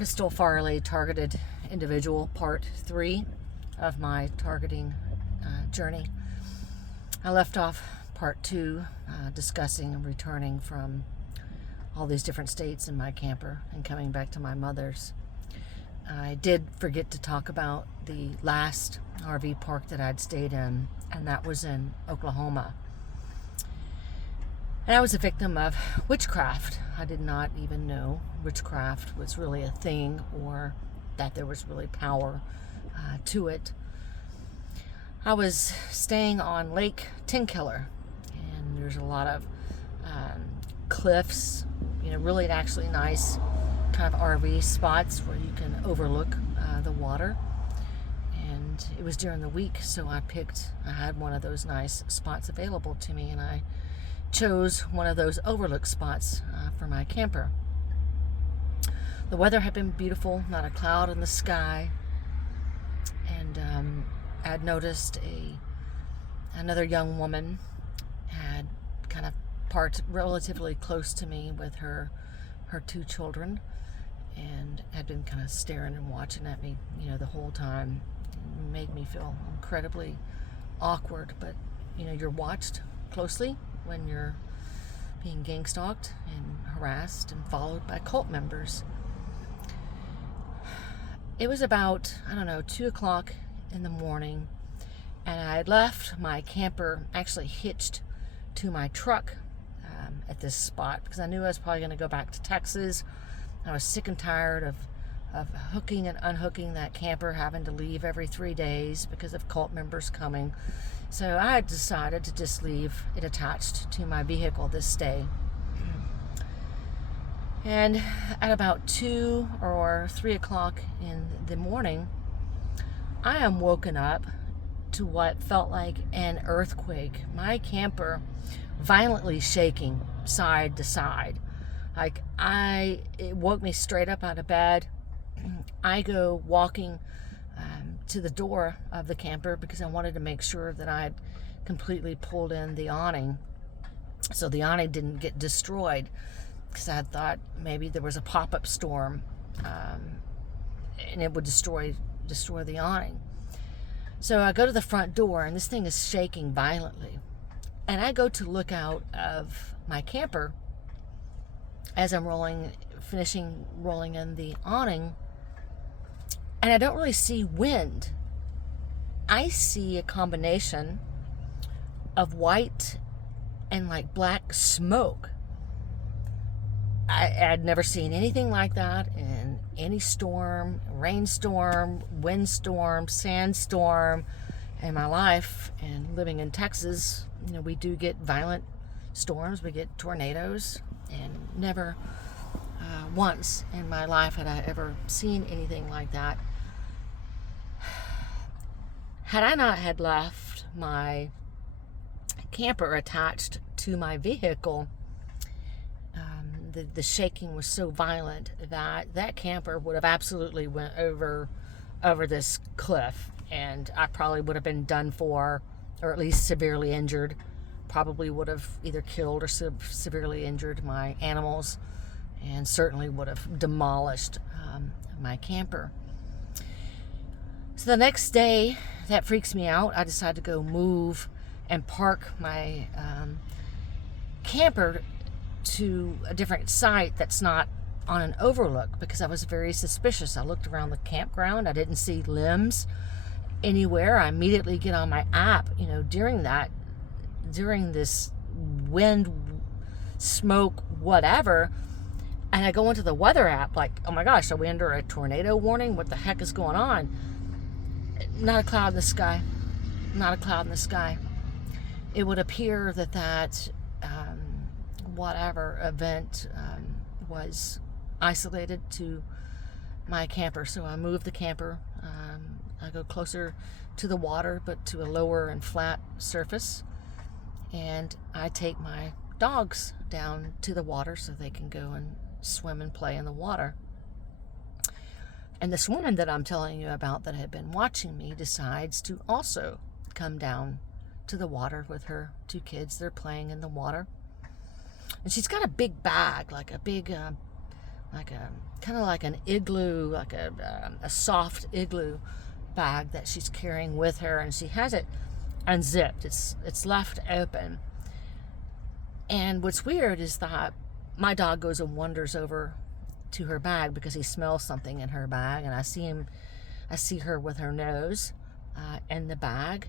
Crystal Farley Targeted Individual, Part 3 of my targeting journey. I left off Part 2 discussing and returning from all these different states in my camper and coming back to my mother's. I did forget to talk about the last RV park that I'd stayed in, and that was in Oklahoma. And I was a victim of witchcraft. I did not even know witchcraft was really a thing or that there was really power to it. I was staying on Lake Tenkiller, and there's a lot of cliffs, really actually nice kind of RV spots where you can overlook the water. And it was during the week, so I had one of those nice spots available to me, and I chose one of those overlook spots for my camper. The weather had been beautiful, not a cloud in the sky, and I had noticed another young woman had kind of parked relatively close to me with her two children, and had been kind of staring and watching at me, the whole time. It made me feel incredibly awkward, but you're watched closely when you're being gang stalked and harassed and followed by cult members. It was about, 2 o'clock in the morning, and I had left my camper actually hitched to my truck at this spot because I knew I was probably going to go back to Texas. I was sick and tired of hooking and unhooking that camper, having to leave every 3 days because of cult members coming. So I had decided to just leave it attached to my vehicle this day. And at about 2 or 3 o'clock in the morning, I am woken up to what felt like an earthquake. My camper violently shaking side to side. It woke me straight up out of bed. I go walking to the door of the camper because I wanted to make sure that I had completely pulled in the awning so the awning didn't get destroyed, because I had thought maybe there was a pop-up storm and it would destroy the awning. So I go to the front door, and this thing is shaking violently, and I go to look out of my camper as I'm finishing rolling in the awning, and I don't really see wind. I see a combination of white and like black smoke. I'd never seen anything like that in any storm, rainstorm, windstorm, sandstorm in my life. And living in Texas, we do get violent storms, we get tornadoes, and never once in my life had I ever seen anything like that. Had I not had left my camper attached to my vehicle, the shaking was so violent that camper would have absolutely went over this cliff, and I probably would have been done for, or at least severely injured. Probably would have either killed or severely injured my animals, and certainly would have demolished my camper. So the next day, that freaks me out. I decided to go move and park my camper to a different site that's not on an overlook, because I was very suspicious. I looked around the campground. I didn't see limbs anywhere. I immediately get on my app, during this wind, smoke, whatever, and I go into the weather app like, oh my gosh, are we under a tornado warning? What the heck is going on? Not a cloud in the sky. Not a cloud in the sky. It would appear that whatever event was isolated to my camper. So I moved the camper. I go closer to the water, but to a lower and flat surface. And I take my dogs down to the water so they can go and swim and play in the water. And this woman that I'm telling you about that had been watching me decides to also come down to the water with her two kids. They're playing in the water. And she's got a big bag, like a big like a kind of like an igloo, like a soft igloo bag that she's carrying with her, and she has it unzipped. It's left open. And what's weird is that my dog goes and wanders over to her bag because he smells something in her bag, and I see her with her nose in the bag,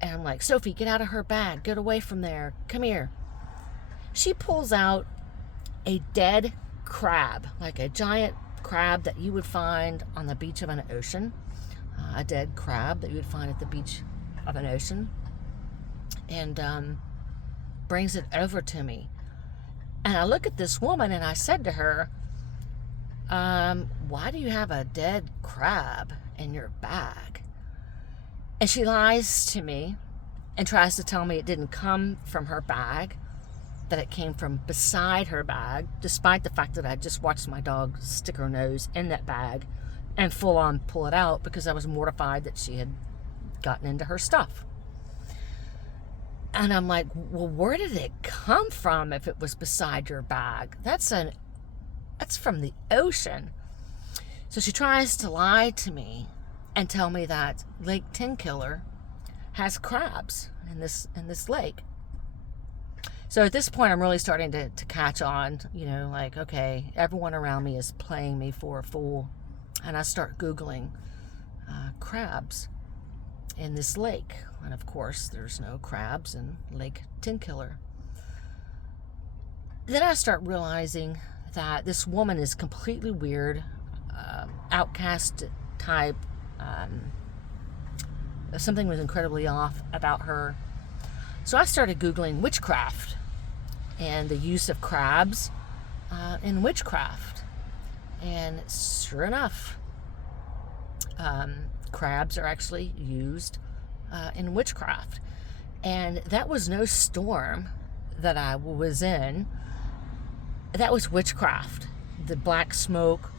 and I'm like, Sophie, get out of her bag, get away from there, come here. She pulls out a dead crab, like a giant crab that you would find on the beach of an ocean, a dead crab that you would find at the beach of an ocean, and brings it over to me. And I look at this woman and I said to her, why do you have a dead crab in your bag? And she lies to me and tries to tell me it didn't come from her bag, that it came from beside her bag, despite the fact that I just watched my dog stick her nose in that bag and full on pull it out because I was mortified that she had gotten into her stuff. And I'm like, well, where did it come from if it was beside your bag? That's from the ocean. So she tries to lie to me and tell me that Lake Tenkiller has crabs in this lake. So at this point, I'm really starting to catch on, like, okay, everyone around me is playing me for a fool. And I start Googling crabs in this lake. And of course, there's no crabs in Lake Tenkiller. Then I start realizing that this woman is completely weird, outcast type. Something was incredibly off about her. So I started Googling witchcraft and the use of crabs in witchcraft. And sure enough, crabs are actually used in witchcraft. And that was no storm that I was in. That was witchcraft. The black smoke,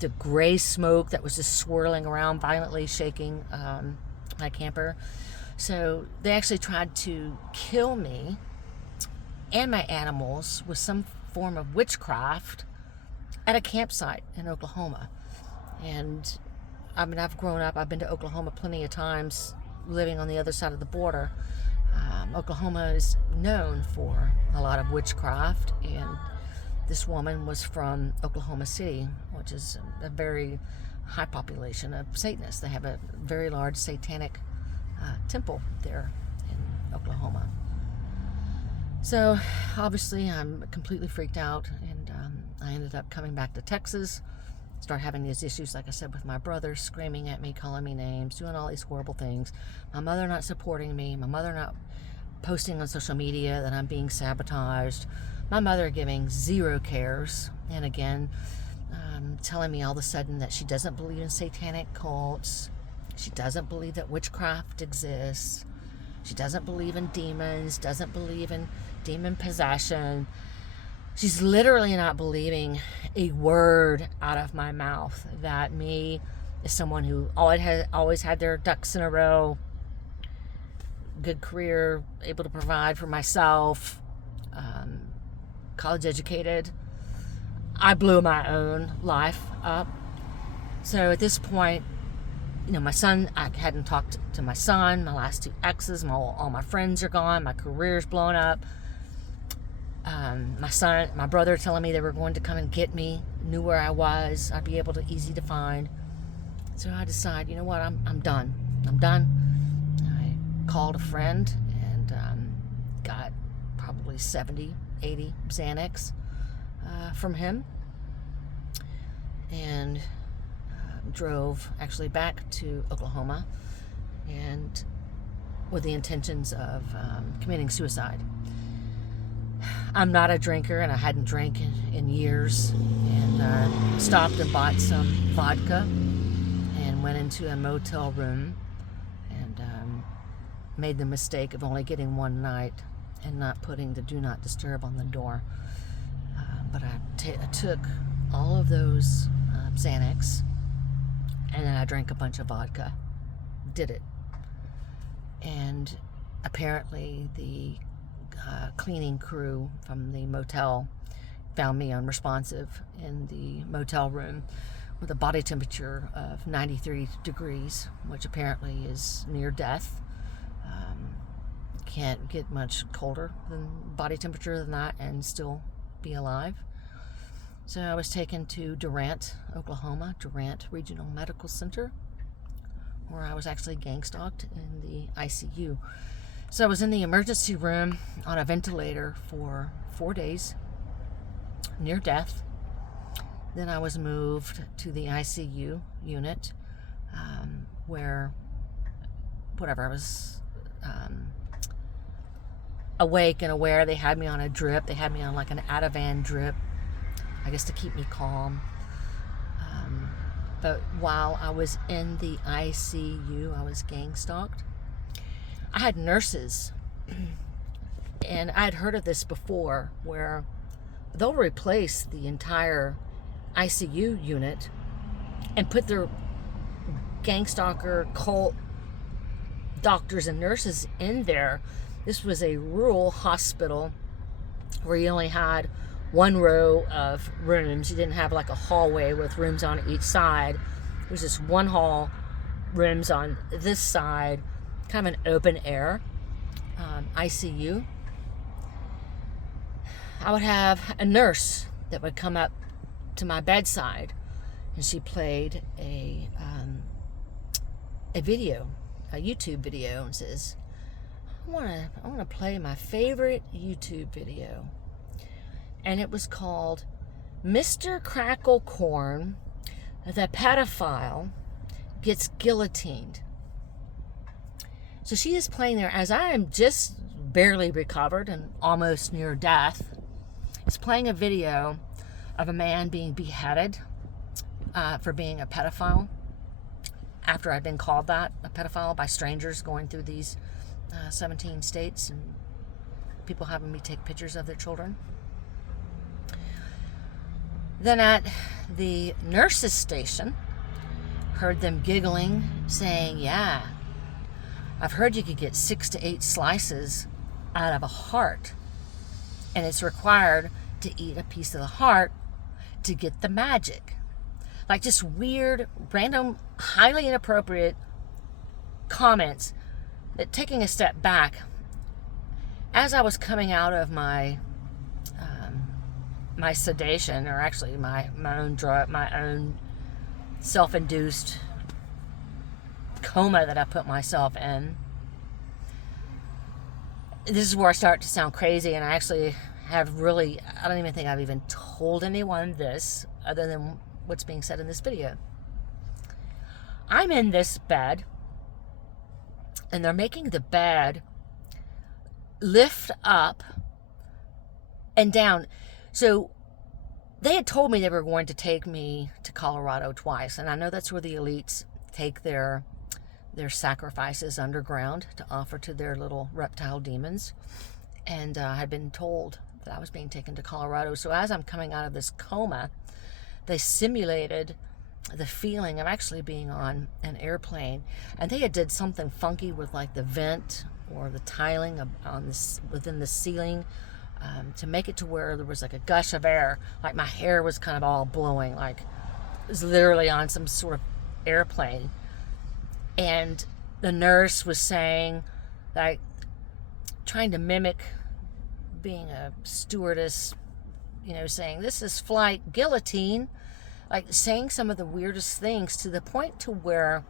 the gray smoke that was just swirling around, violently shaking my camper. So they actually tried to kill me and my animals with some form of witchcraft at a campsite in Oklahoma. And I mean, I've grown up, I've been to Oklahoma plenty of times, living on the other side of the border. Oklahoma is known for a lot of witchcraft, and this woman was from Oklahoma City, which is a very high population of Satanists. They have a very large satanic temple there in Oklahoma. So obviously I'm completely freaked out, and I ended up coming back to Texas, start having these issues, like I said, with my brother screaming at me, calling me names, doing all these horrible things, my mother not supporting me, my mother not posting on social media that I'm being sabotaged, my mother giving zero cares, and again, telling me all of a sudden that she doesn't believe in satanic cults, she doesn't believe that witchcraft exists, she doesn't believe in demons, doesn't believe in demon possession. She's literally not believing a word out of my mouth. That me, as someone who always had their ducks in a row, good career, able to provide for myself, college educated, I blew my own life up. So at this point, my son, I hadn't talked to my son, my last two exes, all my friends are gone, my career's blown up. My brother telling me they were going to come and get me, knew where I was, I'd be easy to find. So I decide, you know what, I'm done. I'm done. I called a friend and got probably 70, 80 Xanax from him, and drove actually back to Oklahoma, and with the intentions of committing suicide. I'm not a drinker, and I hadn't drank in years, and stopped and bought some vodka and went into a motel room and made the mistake of only getting one night and not putting the do not disturb on the door. But I took all of those Xanax, and then I drank a bunch of vodka. Did it. And apparently the cleaning crew from the motel found me unresponsive in the motel room with a body temperature of 93 degrees, which apparently is near death. Can't get much colder than body temperature than that and still be alive. So I was taken to Durant, Oklahoma, Durant Regional Medical Center, where I was actually gang stalked in the ICU. So I was in the emergency room on a ventilator for 4 days, near death. Then I was moved to the ICU unit, where, whatever, I was awake and aware. They had me on a drip. They had me on like an Ativan drip, I guess to keep me calm. But while I was in the ICU, I was gang stalked. I had nurses, and I'd heard of this before, where they'll replace the entire ICU unit and put their gang stalker cult doctors and nurses in there. This was a rural hospital where you only had one row of rooms. You didn't have like a hallway with rooms on each side. It was just one hall, rooms on this side, kind of an open air ICU. I would have a nurse that would come up to my bedside, and she played a video, a YouTube video, and says, I want to play my favorite YouTube video. And it was called Mr. Cracklecorn, the pedophile, gets guillotined. So she is playing there as I am just barely recovered and almost near death. Is playing a video of a man being beheaded for being a pedophile, after I'd been called that, a pedophile, by strangers going through these 17 states and people having me take pictures of their children. Then at the nurses' station, heard them giggling, saying, yeah, I've heard you could get 6 to 8 slices out of a heart, and it's required to eat a piece of the heart to get the magic. Like just weird, random, highly inappropriate comments that, taking a step back, as I was coming out of my my sedation, or actually my own drug, my own self-induced coma that I put myself in, this is where I start to sound crazy, and I actually have really, I don't even think I've even told anyone this other than what's being said in this video. I'm in this bed, and they're making the bed lift up and down. So they had told me they were going to take me to Colorado twice, and I know that's where the elites take their sacrifices underground to offer to their little reptile demons. And I had been told that I was being taken to Colorado. So as I'm coming out of this coma, they simulated the feeling of actually being on an airplane, and they had did something funky with like the vent or the tiling on this within the ceiling, to make it to where there was like a gush of air, like my hair was kind of all blowing, like it was literally on some sort of airplane. And the nurse was saying, like, trying to mimic being a stewardess, saying, this is flight guillotine, like saying some of the weirdest things, to the point to where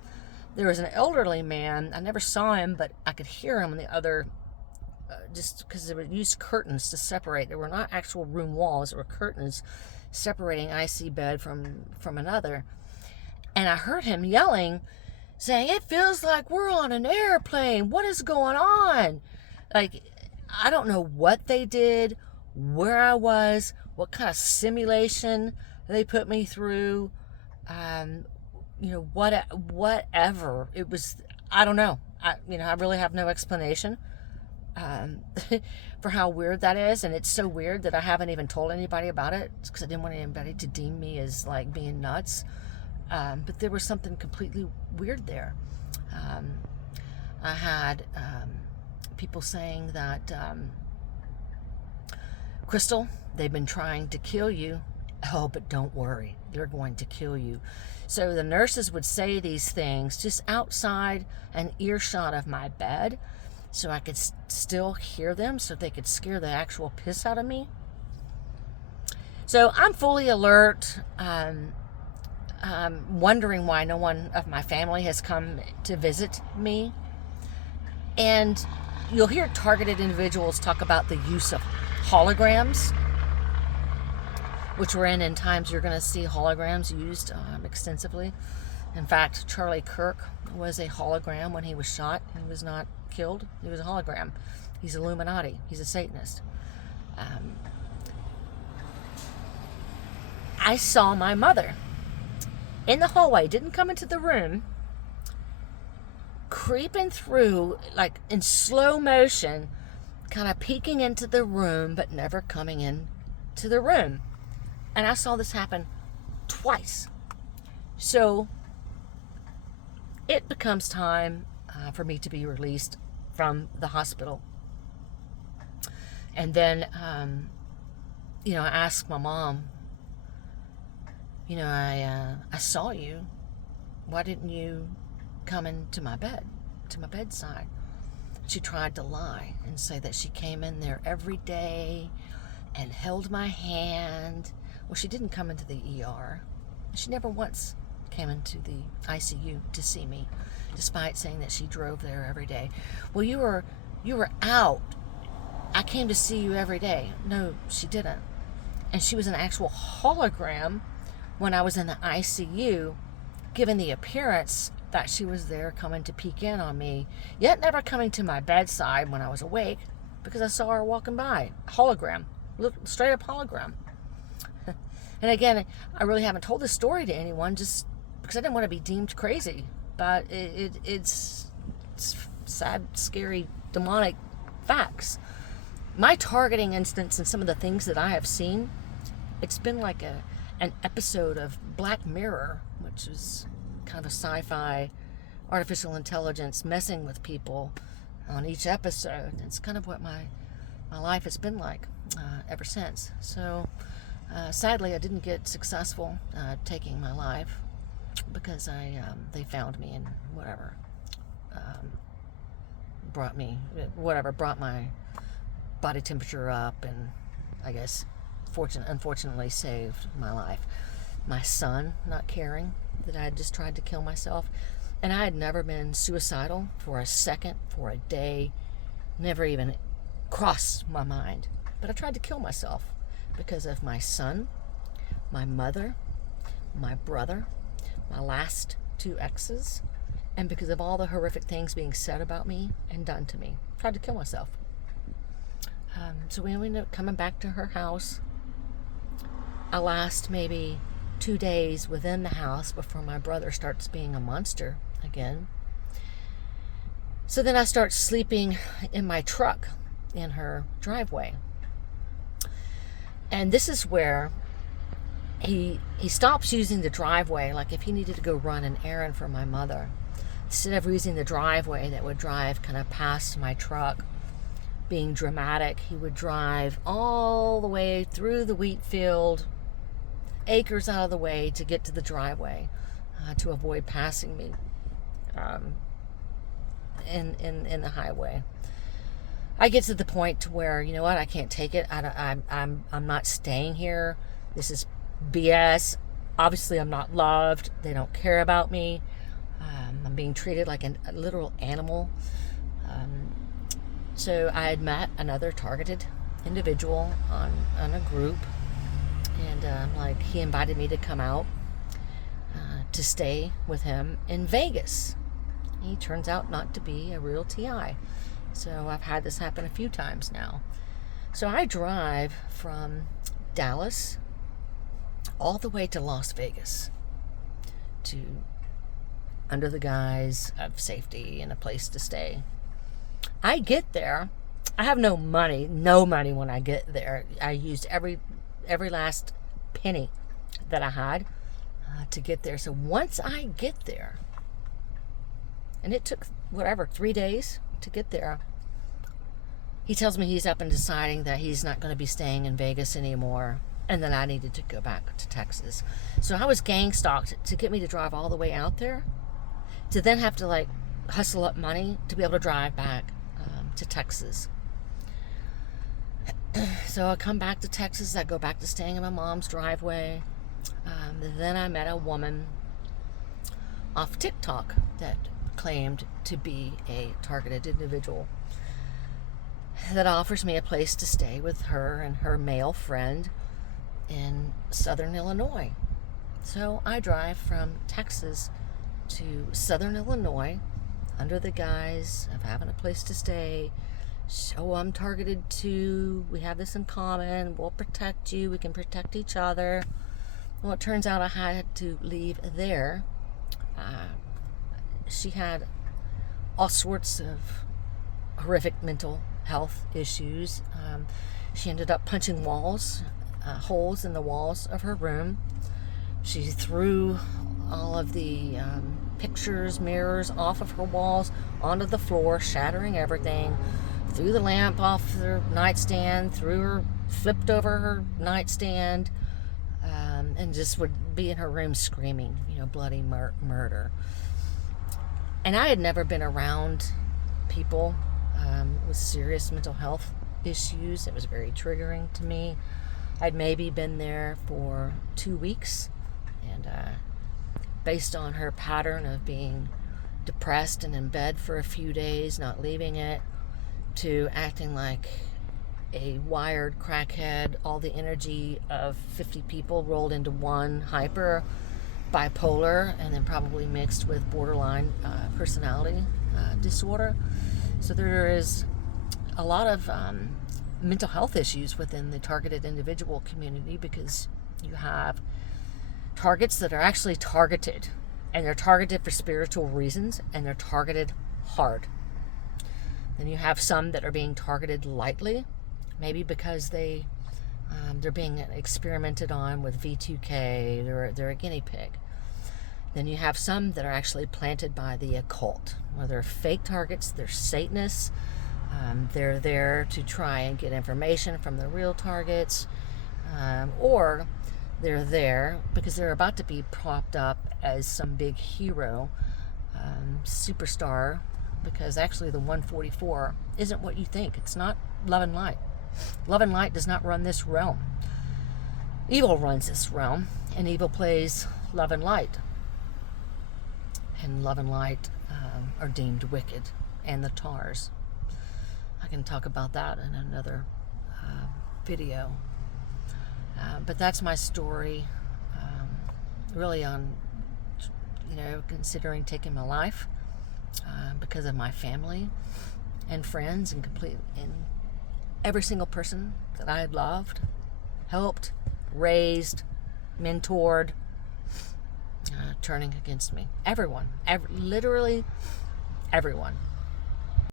there was an elderly man. I never saw him, but I could hear him on the other, just because they would use curtains to separate. There were not actual room walls, there were curtains separating IC bed from another. And I heard him yelling, saying, it feels like we're on an airplane. What is going on? Like, I don't know what they did, where I was, what kind of simulation they put me through, whatever. It was, I don't know. I really have no explanation for how weird that is. And it's so weird that I haven't even told anybody about it, because I didn't want anybody to deem me as like being nuts. But there was something completely weird there. I had people saying that Crystal, they've been trying to kill you. Oh, but don't worry, they're going to kill you. So the nurses would say these things just outside an earshot of my bed, so I could still hear them, so they could scare the actual piss out of me. So I'm fully alert, wondering why no one of my family has come to visit me. And you'll hear targeted individuals talk about the use of holograms, which we're in times you're going to see holograms used extensively. In fact, Charlie Kirk was a hologram when he was shot. He was not killed. He was a hologram. He's Illuminati. He's a Satanist. I saw my mother in the hallway, didn't come into the room, creeping through, like in slow motion, kind of peeking into the room, but never coming in to the room. And I saw this happen twice. So it becomes time for me to be released from the hospital. And then, I asked my mom, I saw you. Why didn't you come into my bed, to my bedside? She tried to lie and say that she came in there every day and held my hand. Well, she didn't come into the ER. She never once came into the ICU to see me, despite saying that she drove there every day. Well, you were out. I came to see you every day. No, she didn't. And she was an actual hologram when I was in the ICU, given the appearance that she was there coming to peek in on me, yet never coming to my bedside when I was awake, because I saw her walking by. Hologram. Straight up hologram. And again, I really haven't told this story to anyone just because I didn't want to be deemed crazy. But it's sad, scary, demonic facts. My targeting instance and some of the things that I have seen, it's been like an episode of Black Mirror, which is kind of a sci-fi artificial intelligence messing with people on each episode. It's kind of what my life has been like ever since. So sadly, I didn't get successful taking my life because they found me and brought my body temperature up, and I guess unfortunately saved my life. My son not caring that I had just tried to kill myself, and I had never been suicidal for a second, for a day, never even crossed my mind. But I tried to kill myself because of my son, my mother, my brother, my last 2 exes, and because of all the horrific things being said about me and done to me. I tried to kill myself. So we ended up coming back to her house. I last maybe 2 days within the house before my brother starts being a monster again. So then I start sleeping in my truck in her driveway. And this is where he stops using the driveway, like if he needed to go run an errand for my mother. Instead of using the driveway that would drive kind of past my truck, being dramatic, he would drive all the way through the wheat field, acres out of the way to get to the driveway to avoid passing me in the highway. I get to the point to where, you know what, I can't take it. I'm not staying here. This is BS. Obviously, I'm not loved. They don't care about me. I'm being treated like a literal animal. So I had met another targeted individual on a group, and he invited me to come out to stay with him in Vegas. He turns out not to be a real TI. So I've had this happen a few times now. So I drive from Dallas all the way to Las Vegas to under the guise of safety and a place to stay. I get there. I have no money when I get there. I used every last penny that I had to get there. So once I get there, and it took 3 days to get there, he tells me he's up and deciding that he's not going to be staying in Vegas anymore, and then I needed to go back to Texas. So I was gang stalked to get me to drive all the way out there, to then have to like hustle up money to be able to drive back to Texas. So I come back to Texas. I go back to staying in my mom's driveway. Then I met a woman off TikTok that claimed to be a targeted individual that offers me a place to stay with her and her male friend in southern Illinois. So I drive from Texas to southern Illinois under the guise of having a place to stay. So I'm targeted too. We have this in common. We'll protect you. We can protect each other. Well, it turns out I had to leave there. She had all sorts of horrific mental health issues. She ended up punching holes in the walls of her room. She threw all of the pictures, mirrors off of her walls onto the floor, shattering everything. Threw the lamp off her nightstand, flipped over her nightstand, and just would be in her room screaming, bloody murder. And I had never been around people with serious mental health issues. It was very triggering to me. I'd maybe been there for 2 weeks, and based on her pattern of being depressed and in bed for a few days, not leaving it, to acting like a wired crackhead, all the energy of 50 people rolled into one, hyper, bipolar, and then probably mixed with borderline personality disorder. So there is a lot of mental health issues within the targeted individual community, because you have targets that are actually targeted, and they're targeted for spiritual reasons, and they're targeted hard. Then you have some that are being targeted lightly, maybe because they're being experimented on with V2K. They're a guinea pig. Then you have some that are actually planted by the occult, where they're fake targets. They're Satanists. They're there to try and get information from the real targets, or they're there because they're about to be propped up as some big hero, superstar, because actually the 144 isn't what you think. It's not love and light. Love and light does not run this realm. Evil runs this realm, and evil plays love and light. And love and light are deemed wicked, and the TARS. I can talk about that in another video. But that's my story, really on, considering taking my life because of my family and friends and every single person that I had loved, helped, raised, mentored, turning against me. Everyone, literally everyone.